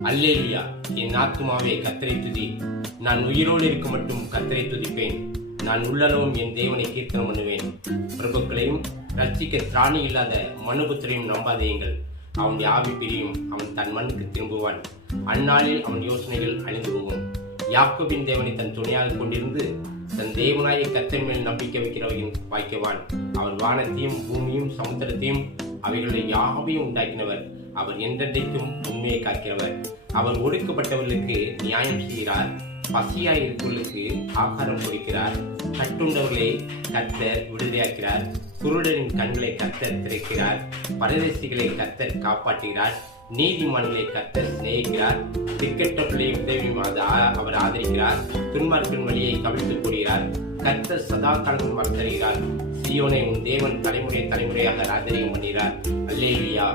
அல்லேலூயா. என் ஆத்துமாவே கர்த்தரை துதி. நான் உயிரோடு இருக்க மட்டும் கர்த்தரை துதிப்பேன். நான் உள்ளளவும் என் தேவனை கீர்த்தனம் பண்ணுவேன். பிரபுக்களையும் ரட்சிக்க திராணி இல்லாத மனுபுத்திரையும் நம்பாதேயுங்கள். அவனுடைய ஆவி பிரியும், அவன் தன் மண்ணுக்கு திரும்புவான். அந்நாளில் அவன் யோசனைகள் அழிந்து போகும். யாக்கோபின் தேவனை தன் துணையாக கொண்டிருந்து தன் தேவனாய கர்த்தர் மேல் நம்பிக்கை வைக்கிறவன் வாய்க்கவான். அவர் வானத்தையும் பூமியும் சமுத்திரத்தையும் அவைகளை யாவையும் உண்டாக்கினவர். அவர் என்றென்றைக்கும் உண்மையை காக்கிறவர். அவர் ஒடுக்கப்பட்டவர்களுக்கு நியாயம் செய்கிறார். பசியாயிருப்பவர்களுக்கு ஆகாரம் கொடுக்கிறார். கட்டுண்டவர்களை கர்த்தர் விடுதலையாக்கிறார். குருடரின் கண்களை கர்த்தர் திறக்கிறார். பரதேசிகளை கர்த்தர் காப்பாற்றுகிறார். நீதிமான்களை கர்த்தர் சிநேகிக்கிறார். திக்கற்றவர்களை உதவியும் அவர் ஆதரிக்கிறார். துன்மார்க்கின் வழியை கவிழ்த்து போடுகிறார். கர்த்தர் சதா காலமும் வளர்த்தருகிறார். சீயோனை உன் தேவன் தலைமுறையாக ஆதரியம் பண்ணுகிறார். அல்லேலூயா.